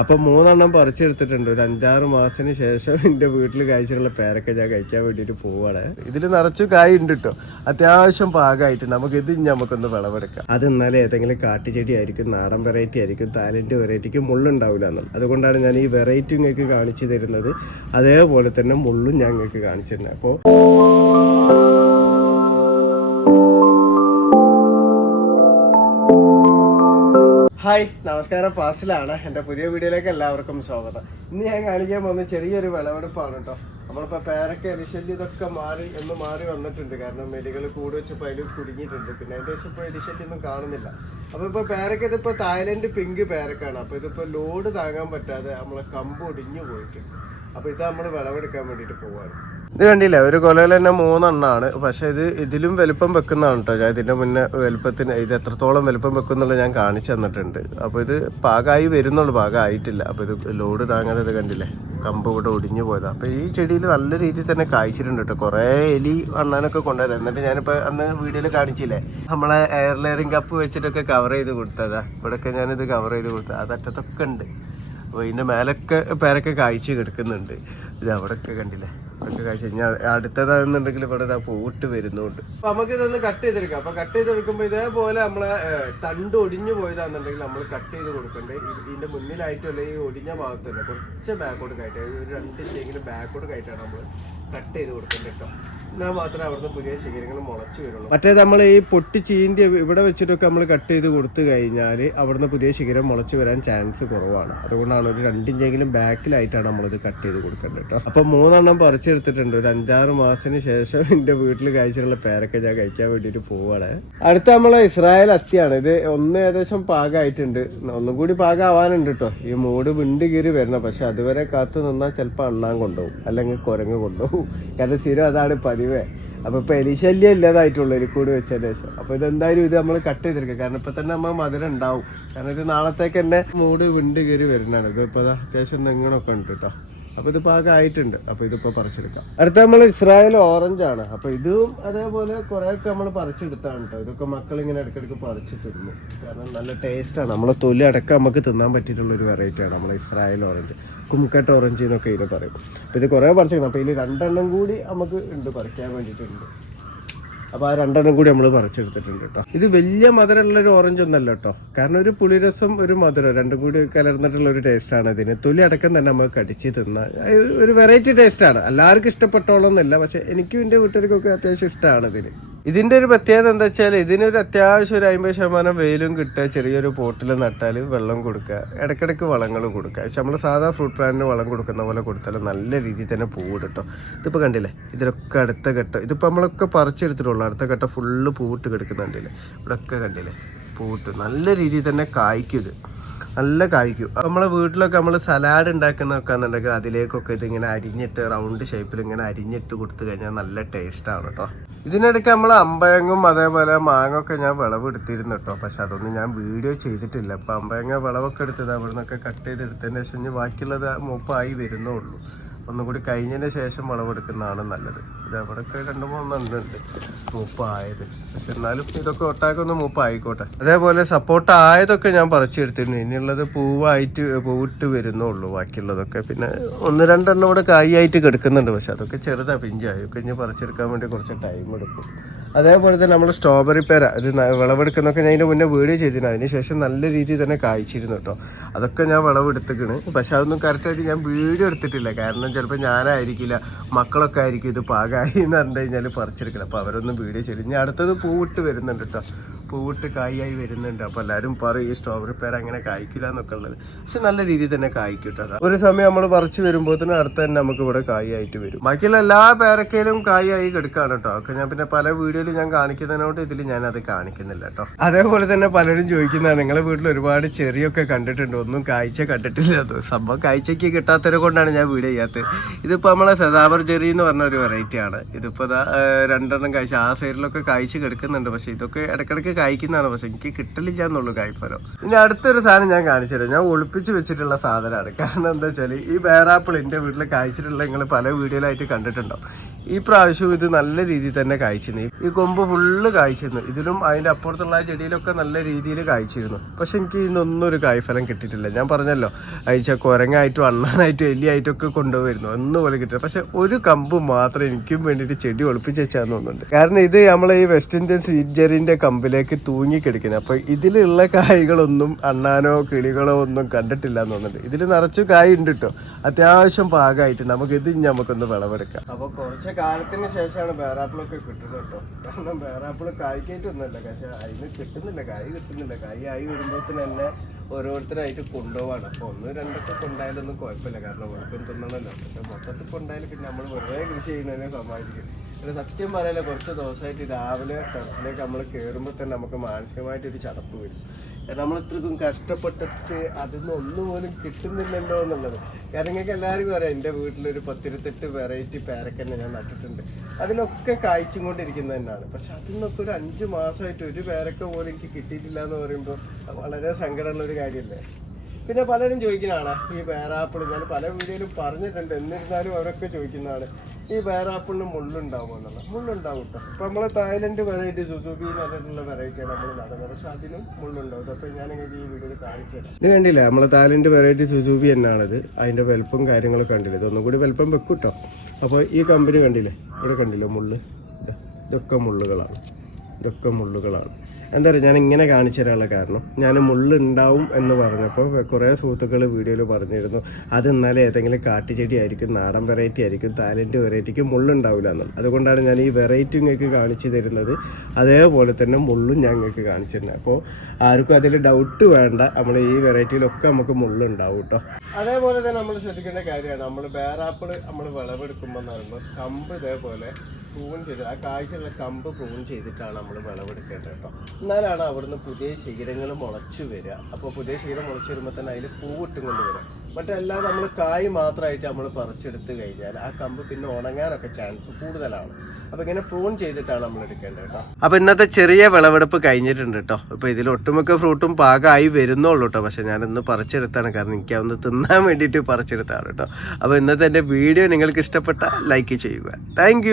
അപ്പോൾ 3 പറിച്ചെടുത്തിട്ടുണ്ട്. ഒരു 5-6 മാസത്തിന് ശേഷം എൻ്റെ വീട്ടിൽ കായ്ച്ചിട്ടുള്ള പേരക്ക ഞാൻ കഴിക്കാൻ വേണ്ടിയിട്ട് പോവാണ്. ഇതിൽ നിറച്ചു കായ് ഉണ്ട് കേട്ടോ, അത്യാവശ്യം പാകമായിട്ടുണ്ട്. ഇത് നമുക്കൊന്ന് വിളവെടുക്കാം. അത് എന്നാലും ഏതെങ്കിലും കാട്ടുചെടി ആയിരിക്കും, നാടൻ വെറൈറ്റി ആയിരിക്കും, തായ്ലൻഡ് വെറൈറ്റിക്ക് മുള്ളുണ്ടാവില്ല എന്നുള്ളത്. അതുകൊണ്ടാണ് ഞാൻ ഈ വെറൈറ്റി നിങ്ങൾക്ക് കാണിച്ചു തരുന്നത്. അതേപോലെ തന്നെ മുള്ളും ഞാൻ നിങ്ങൾക്ക് കാണിച്ചു തരുന്നത്. അപ്പോൾ ഹായ്, നമസ്കാരം. ഫാസിലാണ്. എൻ്റെ പുതിയ വീഡിയോയിലേക്ക് എല്ലാവർക്കും സ്വാഗതം. ഇന്ന് ഞാൻ കാണിക്കാൻ പോകുന്ന ചെറിയൊരു വിളവെടുപ്പാണ് കേട്ടോ. നമ്മളിപ്പോൾ പേരക്ക എലിശല്യം ഇതൊക്കെ മാറി വന്നിട്ടുണ്ട്. കാരണം എലികൾ കൂട് വെച്ചപ്പോൾ അതിൽ കുടുങ്ങിയിട്ടുണ്ട്. പിന്നെ അതിൻ്റെ ശേഷം ഇപ്പോൾ എലിശല്യൊന്നും കാണുന്നില്ല. അപ്പോൾ ഇപ്പോൾ പേരക്ക ഇതിപ്പോൾ തായ്ലൻഡ് പിങ്ക് പേരക്കാണ്. അപ്പോൾ ഇതിപ്പോൾ ലോഡ് താങ്ങാൻ പറ്റാതെ നമ്മളെ കമ്പ് ഒടിഞ്ഞു പോയിട്ടുണ്ട്. അപ്പോൾ ഇത് നമ്മൾ വിളവെടുക്കാൻ വേണ്ടിയിട്ട് പോവാണ്. ഇത് കണ്ടില്ല, ഒരു കൊലയിൽ തന്നെ 3 എണ്ണമാണ്. പക്ഷെ ഇതിലും വലുപ്പം വെക്കുന്നതാണ് കേട്ടോ. ഞാൻ ഇതിൻ്റെ മുന്നേ വലുപ്പത്തിന് ഇത് എത്രത്തോളം വലുപ്പം വെക്കുന്നുള്ളത് ഞാൻ കാണിച്ചു തന്നിട്ടുണ്ട്. അപ്പോൾ ഇത് പാകമായി വരുന്നുള്ളൂ, പാകമായിട്ടില്ല. അപ്പോൾ ഇത് ലോഡ് താങ്ങാതെ ഇത് കണ്ടില്ലേ, കമ്പ് ഇവിടെ ഒടിഞ്ഞു പോയതാണ്. അപ്പോൾ ഈ ചെടിയിൽ നല്ല രീതിയിൽ തന്നെ കായ്ച്ചിട്ടുണ്ട് കേട്ടോ. കുറേ എലി അണ്ണാനൊക്കെ കൊണ്ടുപോയത്. എന്നിട്ട് ഞാനിപ്പോൾ അന്ന് വീഡിയോയിൽ കാണിച്ചില്ലേ, നമ്മളെ എയർ ലെയറിങ് കപ്പ് വെച്ചിട്ടൊക്കെ കവർ ചെയ്ത് കൊടുത്തതാ. ഇവിടെയൊക്കെ ഞാനിത് കവർ ചെയ്ത് കൊടുത്തത്. അതറ്റത്തൊക്കെ ഉണ്ട്. അപ്പോൾ ഇതിൻ്റെ മേലൊക്കെ പേരൊക്കെ കായ്ച്ച് കിടക്കുന്നുണ്ട്. ഇത് അവിടെയൊക്കെ കണ്ടില്ലേ, ഒക്കെ കാഴ്ച. ഇനി അടുത്തതാണെന്നുണ്ടെങ്കിൽ ഇവിടെ ഇതാ പൂട്ട് വരുന്നുണ്ട്. അപ്പൊ നമുക്ക് ഇതൊന്ന് കട്ട് ചെയ്തെടുക്കാം. അപ്പൊ കട്ട് ചെയ്തെടുക്കുമ്പോൾ ഇതേപോലെ നമ്മളെ തണ്ട് ഒടിഞ്ഞു പോയതാണെന്നുണ്ടെങ്കിൽ നമ്മൾ കട്ട് ചെയ്ത് കൊടുക്കണ്ടേ. ഇതിന്റെ മുന്നിലായിട്ടല്ല, ഈ ഒടിഞ്ഞ ഭാഗത്തല്ല, കുറച്ച് ബാക്കോട്ട് കയറ്റാം. ഒരു 2 ഇഞ്ചെങ്കിലും ബാക്കോട്ട് കയറ്റാണ് നമ്മൾ കട്ട് ചെയ്ത് കൊടുക്കേണ്ടത് കേട്ടോ. എന്നാൽ മാത്രമേ അവിടുന്ന് പുതിയ ശിഖരങ്ങൾ മുളച്ചു വരുള്ളൂ. മറ്റേ നമ്മൾ ഈ പൊട്ടി ചീന്തി ഇവിടെ വെച്ചിട്ടൊക്കെ നമ്മൾ കട്ട് ചെയ്ത് കൊടുത്തു കഴിഞ്ഞാൽ അവിടുന്ന് പുതിയ ശിഖരം മുളച്ചു വരാൻ ചാൻസ് കുറവാണ്. അതുകൊണ്ടാണ് ഒരു 2 ഇഞ്ചെങ്കിലും ബാക്കിലായിട്ടാണ് നമ്മളിത് കട്ട് ചെയ്ത് കൊടുക്കേണ്ടത് കേട്ടോ. അപ്പോൾ 3 പറിച്ചെടുത്തിട്ടുണ്ട്. ഒരു 5-6 മാസത്തിന് ശേഷം എൻ്റെ വീട്ടിൽ കായ്ച്ചിട്ടുള്ള പേരക്ക ഞാൻ കഴിക്കാൻ വേണ്ടിയിട്ട് പോവാണ്. അടുത്ത നമ്മളെ ഇസ്രായേൽ അത്തിയാണ്. ഇത് ഏകദേശം പാകമായിട്ടുണ്ട്. ഒന്നും കൂടി പാകമാവാനുണ്ട് കേട്ടോ. ഈ മൂട് വിണ്ട് കീറി വരണം. പക്ഷെ അതുവരെ കാത്തു നിന്നാൽ ചിലപ്പോൾ അണ്ണാൻ കൊണ്ടുപോകും, അല്ലെങ്കിൽ കുരങ്ങ് കൊണ്ടുപോകും. കാരണം സ്ഥിരം അതാണ് പതിവേ. അപ്പോൾ ഇപ്പോൾ എലിശല്യം ഇല്ലാതായിട്ടുള്ളൂ എലിക്കൂട് വെച്ചതിന് ശേഷം. അപ്പോൾ ഇതെന്തായാലും ഇത് നമ്മൾ കട്ട് ചെയ്തെടുക്കുക. കാരണം ഇപ്പം തന്നെ നമ്മൾ മധുരം ഉണ്ടാവും. കാരണം ഇത് നാളത്തേക്ക് തന്നെ മൂട് വിണ്ട് കയറി വരുന്നതാണ്. ഇതിപ്പോൾ അത്യാവശ്യം നെങ്ങണൊക്കെ ഉണ്ട് കേട്ടോ. അപ്പോൾ ഇത് പാകമായിട്ടുണ്ട്. അപ്പോൾ ഇതിപ്പോൾ പറിച്ചെടുക്കാം. അടുത്ത നമ്മൾ ഇസ്രായേൽ ഓറഞ്ചാണ്. അപ്പോൾ ഇതും അതേപോലെ കുറേയൊക്കെ നമ്മൾ പറിച്ചെടുത്താണ് കേട്ടോ. ഇതൊക്കെ മക്കളിങ്ങനെ ഇടയ്ക്കിടയ്ക്ക് പറിച്ച് തിന്നു. കാരണം നല്ല ടേസ്റ്റാണ്. നമ്മളെ തൊലി അടക്കം നമുക്ക് തിന്നാൻ പറ്റിയിട്ടുള്ളൊരു വെറൈറ്റിയാണ് നമ്മളെ ഇസ്രായേൽ ഓറഞ്ച്. കുംകട്ട് ഓറഞ്ച് എന്നൊക്കെ ഇതിനെ പറയും. അപ്പോൾ ഇത് കുറേ പറിച്ചെടുക്കണം. അപ്പോൾ ഇതിൽ 2 കൂടി നമുക്ക് ഉണ്ട്, പറിക്കാൻ വേണ്ടിയിട്ടുണ്ട്. അപ്പോൾ ആ 2 കൂടി നമ്മൾ പറിച്ചെടുത്തിട്ടുണ്ട് കേട്ടോ. ഇത് വലിയ മധുരമുള്ളൊരു ഓറഞ്ച് ഒന്നല്ല കേട്ടോ. കാരണം ഒരു പുളിരസം, ഒരു മധുരം 2 കൂടി കലർന്നിട്ടുള്ള ഒരു ടേസ്റ്റാണ് ഇതിന്. തൊലി അടക്കം തന്നെ നമുക്ക് കടിച്ച് തിന്നാൽ ഒരു വെറൈറ്റി ടേസ്റ്റാണ്. എല്ലാവർക്കും ഇഷ്ടപ്പെട്ടോളന്നില്ല, പക്ഷെ എനിക്കും എൻ്റെ വീട്ടുകാർക്കൊക്കെ അത്യാവശ്യം ഇഷ്ടമാണ് ഇതിന്. ഇതിൻ്റെ ഒരു പ്രത്യേകത എന്താ വെച്ചാൽ ഇതിനൊരു അത്യാവശ്യം ഒരു 50% വെയിലും കിട്ടുക. ചെറിയൊരു പോട്ടിൽ നട്ടാൽ വെള്ളം കൊടുക്കുക, ഇടയ്ക്കിടയ്ക്ക് വളങ്ങൾ കൊടുക്കുക. പക്ഷെ നമ്മൾ സാധാ ഫ്രൂട്ട് പ്ലാന്റിന് വളം കൊടുക്കുന്ന പോലെ കൊടുത്താൽ നല്ല രീതിയിൽ തന്നെ പൂവിടും കേട്ടോ. ഇതിപ്പോൾ കണ്ടില്ലേ, ഇതിലൊക്കെ അടുത്ത ഘട്ടം. ഇതിപ്പോൾ നമ്മളൊക്കെ പറിച്ചെടുത്തിട്ടുള്ളൂ. അടുത്ത ഘട്ടം ഫുള്ള് പൂവിട്ട് കിടക്കുന്നുണ്ടല്ലേ. ഇവിടെയൊക്കെ കണ്ടില്ലേ പൂവിട്ട് നല്ല രീതിയിൽ തന്നെ കായ്ക്കും. ഇത് നല്ല കായ്ക്കും. നമ്മളെ വീട്ടിലൊക്കെ നമ്മൾ സലാഡ് ഉണ്ടാക്കുന്നതൊക്കെ എന്നുണ്ടെങ്കിൽ അതിലേക്കൊക്കെ ഇതിങ്ങനെ അരിഞ്ഞിട്ട് റൗണ്ട് ഷേപ്പിൽ ഇങ്ങനെ അരിഞ്ഞിട്ട് കൊടുത്തു കഴിഞ്ഞാൽ നല്ല ടേസ്റ്റാണ് കേട്ടോ. ഇതിനിടയ്ക്ക് നമ്മൾ അമ്പയങ്ങും അതേപോലെ മാങ്ങൊക്കെ ഞാൻ വിളവെടുത്തിരുന്നു കേട്ടോ. പക്ഷെ അതൊന്നും ഞാൻ വീഡിയോ ചെയ്തിട്ടില്ല. അപ്പോൾ അമ്പയങ്ങ വിളവൊക്കെ എടുത്തത് അവിടെ നിന്നൊക്കെ കട്ട് ചെയ്തെടുത്തതിന് ശേഷം ഇനി ബാക്കിയുള്ളത് മൂപ്പായി വരുന്നേ ഉള്ളൂ. ഒന്നും കൂടി കഴിഞ്ഞതിന് ശേഷം വിളവെടുക്കുന്നതാണ് നല്ലത്. ഇത് അവിടെയൊക്കെ 2-3 ഉണ്ട് മൂപ്പായത്. പക്ഷെ എന്നാലും ഇതൊക്കെ ഒട്ടാക്കൊന്ന് മൂപ്പായിക്കോട്ടെ. അതേപോലെ സപ്പോർട്ട് ആയതൊക്കെ ഞാൻ പറിച്ചെടുത്തിരുന്നു. ഇനിയുള്ളത് പൂവിട്ട് വരുന്നുള്ളൂ ബാക്കിയുള്ളതൊക്കെ. പിന്നെ 1-2 ഇവിടെ കായായിട്ട് കിടക്കുന്നുണ്ട്. പക്ഷെ അതൊക്കെ ചെറുതാണ്, പിഞ്ചായി. ഒക്കെ ഇനി പറിച്ചെടുക്കാൻ വേണ്ടി കുറച്ച് ടൈം എടുക്കും. അതേപോലെ തന്നെ നമ്മൾ സ്ട്രോബെറി പേര ഇത് വിളവെടുക്കുന്നതൊക്കെ ഞാൻ ഇതിൻ്റെ മുന്നേ വീഡിയോ ചെയ്തിരുന്നു. അതിന് ശേഷം നല്ല രീതിയിൽ തന്നെ കായ്ച്ചിരുന്നു കേട്ടോ. അതൊക്കെ ഞാൻ വിളവെടുത്തിക്കണ്. പക്ഷെ അതൊന്നും കറക്റ്റായിട്ട് ഞാൻ വീഡിയോ എടുത്തിട്ടില്ല. കാരണം ചിലപ്പോൾ ഞാനായിരിക്കില്ല, മക്കളൊക്കെ ആയിരിക്കും ഇത് പാകമായി എന്ന് പറഞ്ഞു കഴിഞ്ഞാൽ പറിച്ചെടുക്കണം. അപ്പോൾ അവരൊന്നും വീഡിയോ ചെയ്യില്ല. ഇനി അടുത്തത് പൂവിട്ട് വരുന്നുണ്ട് കേട്ടോ. പൂവിട്ട് കായായി വരുന്നുണ്ട്. അപ്പോൾ എല്ലാവരും പറയും ഈ സ്ട്രോബെറി പേര അങ്ങനെ കായ്ക്കില്ല എന്നൊക്കെ ഉള്ളത്. പക്ഷെ നല്ല രീതിയിൽ തന്നെ കായ്ക്കും കേട്ടോ. ഒരു സമയം നമ്മൾ പറിച്ച് വരുമ്പോഴത്തേനും അടുത്ത് തന്നെ നമുക്ക് ഇവിടെ കായായിട്ട് വരും. ബാക്കിയുള്ള എല്ലാ പേരക്കയിലും കായായി കിടക്കുകയാണ് കേട്ടോ. ഒക്കെ ഞാൻ പിന്നെ പല വീഡിയോയിലും ഞാൻ കാണിക്കുന്നതിനോട് ഇതിൽ ഞാനത് കാണിക്കുന്നില്ല കേട്ടോ. അതേപോലെ തന്നെ പലരും ചോദിക്കുന്നതാണ്, നിങ്ങളുടെ വീട്ടിൽ ഒരുപാട് ചെറിയൊക്കെ കണ്ടിട്ടുണ്ട്, ഒന്നും കായ്ച്ച കണ്ടിട്ടില്ല. സംഭവം കായ്ച്ചയ്ക്ക് കിട്ടാത്തവരെ കൊണ്ടാണ് ഞാൻ വീഡിയോ ചെയ്യാത്തത്. ഇതിപ്പോൾ നമ്മളെ സദാബർ ചെറി എന്ന് പറഞ്ഞ ഒരു വെറൈറ്റിയാണ്. ഇതിപ്പോൾ 2 കായ്ച്ച ആ സൈഡിലൊക്കെ കായ്ച്ച് കിടക്കുന്നുണ്ട്. പക്ഷേ ഇതൊക്കെ ഇടയ്ക്കിടയ്ക്ക് കായ്ക്കുന്നതാണ്. പക്ഷെ എനിക്ക് കിട്ടലില്ല എന്നുള്ളൂ കായ്ഫലം. ഇനി അടുത്തൊരു സാധനം ഞാൻ കാണിച്ചു തരാം. ഞാൻ ഒളിപ്പിച്ച് വെച്ചിട്ടുള്ള സാധനമാണ്. കാരണം എന്താ വെച്ചാൽ ഈ ബേറാപ്പിൾ എൻ്റെ വീട്ടിൽ കായ്ച്ചിട്ടുള്ള നിങ്ങൾ പല വീഡിയോയിലായിട്ട് കണ്ടിട്ടുണ്ടാവും. ഈ പ്രാവശ്യം ഇത് നല്ല രീതിയിൽ തന്നെ കായ്ച്ചിരുന്നു. ഈ കൊമ്പ് ഫുള്ള് കായ്ച്ചിരുന്നു. ഇതിലും അതിൻ്റെ അപ്പുറത്തുള്ള ചെടിയിലൊക്കെ നല്ല രീതിയിൽ കായ്ച്ചിരുന്നു. പക്ഷെ എനിക്ക് ഇതിനൊന്നും ഒരു കായ്ഫലം കിട്ടിയിട്ടില്ല. ഞാൻ പറഞ്ഞല്ലോ, അയച്ച കുരങ്ങായിട്ടും അണ്ണാനായിട്ടും എലിയായിട്ടും ഒക്കെ കൊണ്ടുപോയിരുന്നു, ഒന്നും പോലെ കിട്ടില്ല. പക്ഷെ ഒരു കമ്പ് മാത്രം എനിക്കും വേണ്ടിയിട്ട് ചെടി ഒളിപ്പിച്ച് വെച്ചാന്ന് തോന്നുന്നുണ്ട്. കാരണം ഇത് നമ്മളെ ഈ വെസ്റ്റ് ഇന്ത്യൻ സ്വീറ്റ് ജെറിൻ്റെ കമ്പിലേക്ക് തൂങ്ങിക്കിടക്കുന്നത്. അപ്പോൾ ഇതിലുള്ള കായ്കളൊന്നും അണ്ണാനോ കിളികളോ ഒന്നും കണ്ടിട്ടില്ല എന്ന് തോന്നുന്നുണ്ട്. ഇതിൽ നിറച്ചു കായ് ഉണ്ട് കേട്ടോ, അത്യാവശ്യം പാകമായിട്ട് നമുക്ക് ഇത് നമുക്കൊന്ന് വിളവെടുക്കാം. അപ്പോൾ കുറച്ച് കാലത്തിന് ശേഷമാണ് ബേറാപ്പിളൊക്കെ കിട്ടുന്നത് കേട്ടോ. കാരണം ബേറാപ്പിൾ കായ്ക്കായിട്ടൊന്നുമല്ല, പക്ഷെ അതിന് കിട്ടുന്നില്ല, കായ് കിട്ടുന്നില്ല. കായ് ആയി വരുമ്പോഴത്തേന് തന്നെ ഓരോരുത്തരായിട്ട് കൊണ്ടുപോവാണ്. അപ്പോൾ ഒന്ന് രണ്ടൊക്കെ കൊണ്ടായാലൊന്നും കുഴപ്പമില്ല, കാരണം വെളുപ്പം തിന്നണമല്ലോ. പക്ഷെ മൊത്തത്തിൽ കൊണ്ടായാലും പിന്നെ നമ്മൾ വെറുതെ കൃഷി ചെയ്യുന്നതിനെ സമാധിക്കും. പിന്നെ സത്യം പറയാലോ, കുറച്ച് ദിവസമായിട്ട് രാവിലെ ടെറസിലേക്ക് നമ്മൾ കയറുമ്പോൾ തന്നെ നമുക്ക് മാനസികമായിട്ടൊരു ചടപ്പ് വരും. കാരണം നമ്മൾ ഇത്രക്കും കഷ്ടപ്പെട്ടിട്ട് അതിന്ന് ഒന്നുപോലും കിട്ടുന്നില്ലല്ലോ എന്നുള്ളത്. കാരണം നിങ്ങൾക്ക് എല്ലാവർക്കും അറിയാം, എൻ്റെ വീട്ടിലൊരു 10-28 വെറൈറ്റി പേരക്കന്നെ ഞാൻ നട്ടിട്ടുണ്ട്. അതിലൊക്കെ കായ്ച്ചും കൊണ്ടിരിക്കുന്നത് തന്നെയാണ്. പക്ഷെ അതിൽ നിന്നൊക്കെ ഒരു 5 മാസമായിട്ട് ഒരു പേരക്ക പോലും എനിക്ക് കിട്ടിയിട്ടില്ല എന്ന് പറയുമ്പോൾ വളരെ സങ്കടമുള്ള ഒരു കാര്യമല്ലേ. പിന്നെ പലരും ചോദിക്കുന്നതാണ് ഈ ബേറാപ്പിൾ, ഞാൻ പല വീഡിയോയിലും പറഞ്ഞിട്ടുണ്ട്, എന്നിരുന്നാലും അവരൊക്കെ ചോദിക്കുന്നതാണ് ഈ ബേറാപ്പിളിന് മുള്ളുണ്ടാവുമോ എന്നുള്ളത്. മുള്ളുണ്ടാവും കേട്ടോ. ഇപ്പം നമ്മൾ തായ്ലൻഡ് വെറൈറ്റി സുസുക്കി എന്ന് പറഞ്ഞിട്ടുള്ള വെറൈറ്റിയാണ് നമ്മൾ നടന്നത്, പക്ഷെ അതിനും മുള്ളുണ്ടാവും. അപ്പോൾ ഞാൻ നിങ്ങൾക്ക് ഈ വീഡിയോയിൽ കാണിച്ചു തരാം. ഇത് കണ്ടില്ല, നമ്മൾ തായ്ലൻഡ് വെറൈറ്റി സുസുക്കി തന്നെയാണിത്. അതിൻ്റെ വലുപ്പം കാര്യങ്ങളൊക്കെ കണ്ടില്ല, ഇതൊന്നും കൂടി വലുപ്പം വെക്കും കേട്ടോ. അപ്പോൾ ഈ കമ്പനി കണ്ടില്ലേ, ഇവിടെ കണ്ടില്ലേ മുള്ള്, ഇതൊക്കെ മുള്ളുകളാണ്, ഇതൊക്കെ മുള്ളുകളാണ്. എന്താ പറയുക, ഞാൻ ഇങ്ങനെ കാണിച്ചു തരാനുള്ള കാരണം, ഞാൻ മുള്ളുണ്ടാവും എന്ന് പറഞ്ഞപ്പോൾ കുറേ സുഹൃത്തുക്കൾ വീഡിയോയിൽ പറഞ്ഞിരുന്നു അത് എന്നാലും ഏതെങ്കിലും കാട്ടുചെടി ആയിരിക്കും, നാടൻ വെറൈറ്റി ആയിരിക്കും, തായ്ലൻഡ് വെറൈറ്റിക്ക് മുള്ളുണ്ടാവില്ല എന്നുള്ളത്. അതുകൊണ്ടാണ് ഞാൻ ഈ വെറൈറ്റി നിങ്ങൾക്ക് കാണിച്ചു തരുന്നത്. അതേപോലെ തന്നെ മുള്ളും ഞാൻ നിങ്ങൾക്ക് കാണിച്ചു തരുന്നത്. അപ്പോൾ ആർക്കും അതിൽ ഡൗട്ട് വേണ്ട, നമ്മൾ ഈ വെറൈറ്റിയിലൊക്കെ നമുക്ക് മുള്ളുണ്ടാവും കേട്ടോ. അതേപോലെ തന്നെ നമ്മൾ ശ്രദ്ധിക്കേണ്ട കാര്യമാണ്, നമ്മൾ ബേറാപ്പിൾ നമ്മൾ വിളവെടുക്കുമ്പോൾ എന്ന് പറയുമ്പോൾ കമ്പ് ഇതേപോലെ പ്രൂൺ ചെയ്ത്, ആ കാഴ്ചയുള്ള കമ്പ് പ്രൂൺ ചെയ്തിട്ടാണ് നമ്മൾ വിളവെടുക്കേണ്ടത് കേട്ടോ. എന്നാലാണ് അവിടുന്ന് പുതിയ ശിഖരങ്ങൾ മുളച്ച് വരിക. അപ്പോൾ പുതിയ ശിഖരം മുളച്ച് വരുമ്പോൾ തന്നെ അതിൽ പൂവിട്ടും കൊണ്ട് വരിക. മറ്റല്ലാതെ നമ്മൾ കായ് മാത്രമായിട്ട് നമ്മൾ പറിച്ചെടുത്ത് കഴിഞ്ഞാൽ ആ കമ്പ് പിന്നെ ഉണങ്ങാനൊക്കെ ചാൻസ് കൂടുതലാണ്. അപ്പോൾ ഇങ്ങനെ പ്രൂൺ ചെയ്തിട്ടാണ് നമ്മൾ എടുക്കേണ്ടത് കേട്ടോ. അപ്പോൾ ഇന്നത്തെ ചെറിയ വിളവെടുപ്പ് കഴിഞ്ഞിട്ടുണ്ട് കേട്ടോ. ഇപ്പോൾ ഇതിൽ ഒട്ടുമിക്ക ഫ്രൂട്ടും പാകമായി വരുന്നുള്ളൂ കേട്ടോ. പക്ഷേ ഞാനിന്ന് പറിച്ചെടുത്താണ്, കാരണം എനിക്ക് അതൊന്ന് തിന്നാൻ വേണ്ടിയിട്ട് പറിച്ചെടുത്താണ് കേട്ടോ. അപ്പോൾ ഇന്നത്തെ എൻ്റെ വീഡിയോ നിങ്ങൾക്ക് ഇഷ്ടപ്പെട്ട ലൈക്ക് ചെയ്യുക. താങ്ക്